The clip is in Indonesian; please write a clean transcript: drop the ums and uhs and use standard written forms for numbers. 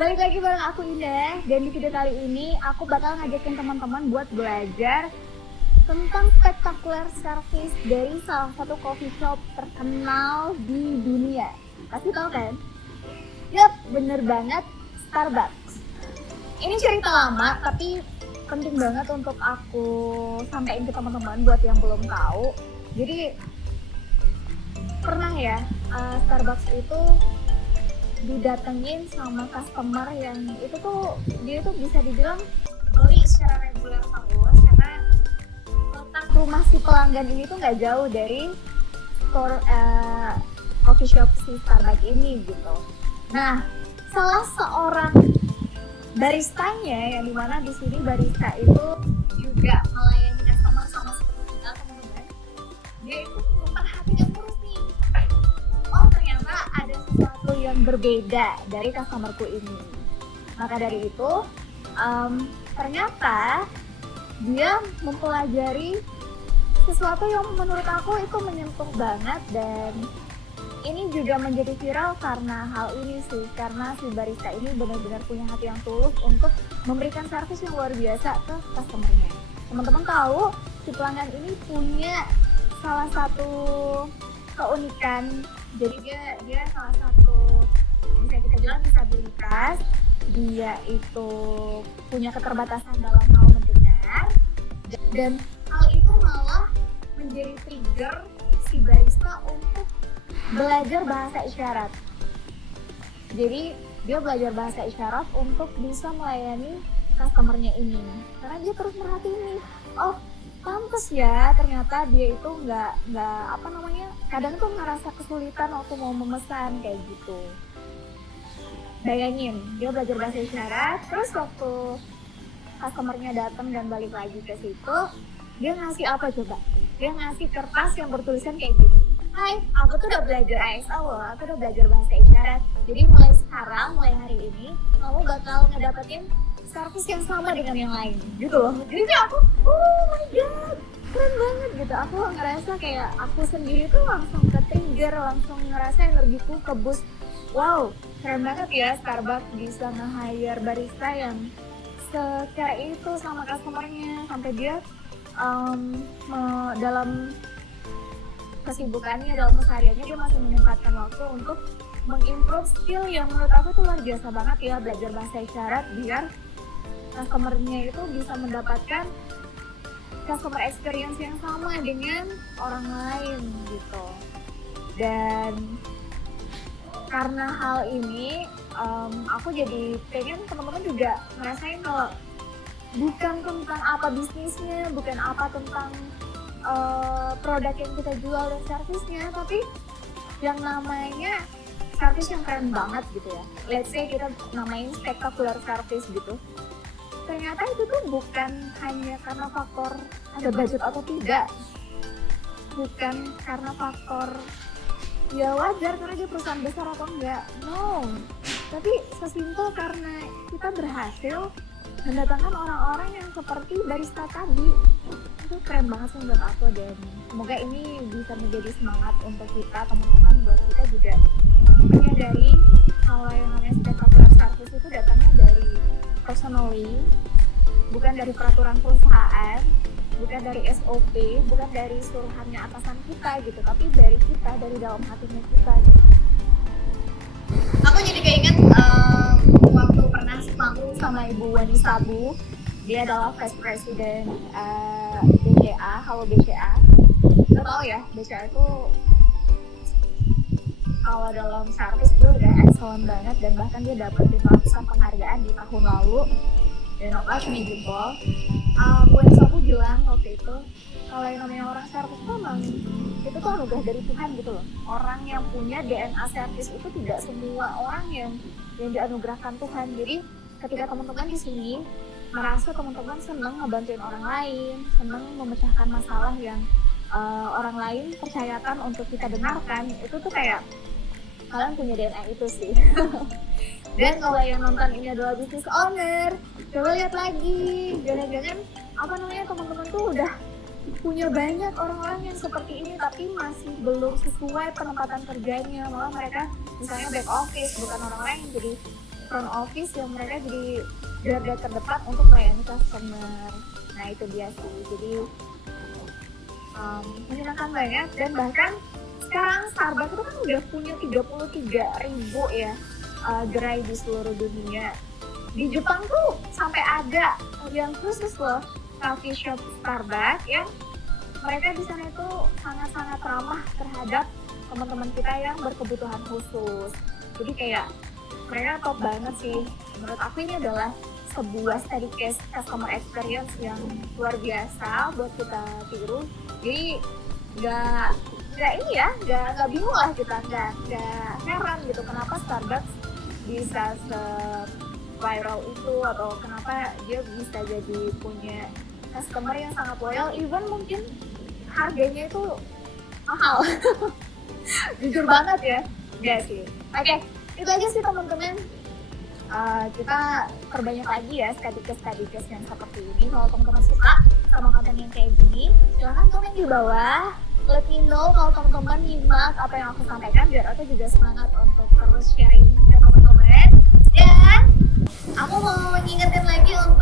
Balik lagi bareng aku Indah, dan di video kali ini aku bakal ngajakin teman-teman buat belajar tentang spektakuler service dari salah satu coffee shop terkenal di dunia. Pasti tahu kan? Yap, bener banget, Starbucks. Ini cerita lama, tapi penting banget untuk aku sampaikan ke teman-teman buat yang belum tahu. Jadi pernah ya, Starbucks itu didatengin sama customer yang itu tuh dia tuh bisa dibilang beli secara reguler terus, karena letak rumah si pelanggan ini tuh nggak jauh dari store coffee shop si Starbucks ini gitu. Nah, salah seorang baristanya, yang dimana di sini barista itu juga melayani customer sama seperti kita teman-teman, dia itu memperhatikan terus nih, oh ternyata ada sesuatu yang berbeda dari customerku ini. Maka dari itu ternyata dia mempelajari sesuatu yang menurut aku itu menyentuh banget, dan ini juga menjadi viral karena hal ini sih, karena si barista ini benar-benar punya hati yang tulus untuk memberikan servis yang luar biasa ke customernya. Teman-teman tahu si pelanggan ini punya salah satu keunikan, jadi dia salah satu bisa kita bilang disabilitas, dia itu punya keterbatasan dalam hal mendengar, dan hal itu malah menjadi trigger si barista untuk belajar bahasa isyarat. Jadi dia belajar bahasa isyarat untuk bisa melayani customernya ini, karena dia terus merhatiin nih, oh pantes ya ternyata dia itu nggak kadang tuh ngerasa kesulitan waktu mau memesan kayak gitu. Bayangin, dia belajar bahasa isyarat, terus waktu customernya datang dan balik lagi ke situ, dia ngasih apa coba? Dia ngasih kertas yang bertulisan kayak gini, hai, aku tuh udah belajar ASL loh, aku udah belajar bahasa isyarat, jadi mulai sekarang, mulai hari ini kamu bakal ngedapetin servis yang sama dengan yang lain gitu loh. Jadi kayak aku, oh my god, keren banget gitu. Aku ngerasa kayak aku sendiri tuh langsung ke trigger, langsung ngerasa energiku ke boost. Wow, keren banget ya Starbucks bisa nge-hire barista yang se-care itu sama customernya, sampai dia dalam kesibukannya, dalam kesehariannya dia masih menyempatkan waktu untuk mengimprove skill yang menurut aku tuh luar biasa banget ya, belajar bahasa isyarat biar customernya itu bisa mendapatkan customer experience yang sama dengan orang lain gitu. Dan karena hal ini aku jadi pengen teman-teman juga ngerasain kalau bukan tentang apa bisnisnya, bukan apa tentang produk yang kita jual dan servisnya, tapi yang namanya servis yang keren banget gitu ya. Let's say kita namain spectacular service gitu. Ternyata itu tuh bukan hanya karena faktor ada budget atau tidak, bukan karena faktor ya wajar karena dia perusahaan besar atau enggak, no, tapi sesimpel karena kita berhasil mendatangkan orang-orang yang seperti barista tadi. Itu keren banget sih menurut aku, dan semoga ini bisa menjadi semangat untuk kita teman-teman, buat kita juga menyadari kalau yang namanya spectacular service itu datangnya dari personally, bukan dari peraturan perusahaan, bukan dari SOP, bukan dari suruhannya atasan kita gitu, tapi dari kita, dari dalam hatinya kita gitu. Aku jadi keinget waktu pernah manggung sama Ibu Wani Sabu. Dia adalah Vice President BCA, Halo BCA. Kita tahu ya, BCA itu kalau dalam service dia udah excellent banget, dan bahkan dia dapat 500 penghargaan di tahun lalu. Dan aku nih jempol. Wani Sabu bilang waktu itu, kalau yang namanya orang service tuh emang itu tuh anugerah dari Tuhan gitu loh. Orang yang punya DNA service itu tidak semua orang yang dianugerahkan Tuhan. Jadi ketika teman-teman di sini merasa teman-teman senang ngebantuin orang lain, senang memecahkan masalah yang orang lain percayakan untuk kita dengarkan, itu tuh kayak kalian punya DNA itu sih. Dan kalau yang nonton ini adalah business owner, coba lihat lagi, jangan-jangan teman-teman tuh udah punya banyak orang-orang yang seperti ini tapi masih belum sesuai penempatan kerjanya, malah mereka misalnya back office bukan orang lain, jadi front office yang mereka jadi garda terdepan untuk melayani customer. Nah itu dia sih, jadi menyenangkan banget. Dan bahkan sekarang Starbucks itu kan udah punya 33.000 ya gerai di seluruh dunia. Di Jepang tuh sampai ada yang khusus loh, coffee shop Starbucks yang mereka di sana itu sangat-sangat ramah terhadap teman-teman kita yang berkebutuhan khusus. Jadi kayak mereka top banget sih. Menurut aku ini adalah sebuah study case customer experience yang luar biasa buat kita tiru. Jadi nggak ini ya, nggak bingung lah kita, nggak heran gitu kenapa Starbucks bisa viral itu, atau kenapa dia bisa jadi punya customer yang sangat loyal, even mungkin harganya itu mahal. Jujur banget ya, enggak sih. Oke, itu aja sih teman-teman. Kita perbanyak lagi ya study case yang seperti ini. Kalau teman-teman suka sama konten yang kayak gini, silahkan komen di bawah. Let me know kalau teman-teman nyimak apa yang aku sampaikan, biar aku juga semangat untuk terus sharing ke teman-teman. Dan aku mau ngingetin lagi untuk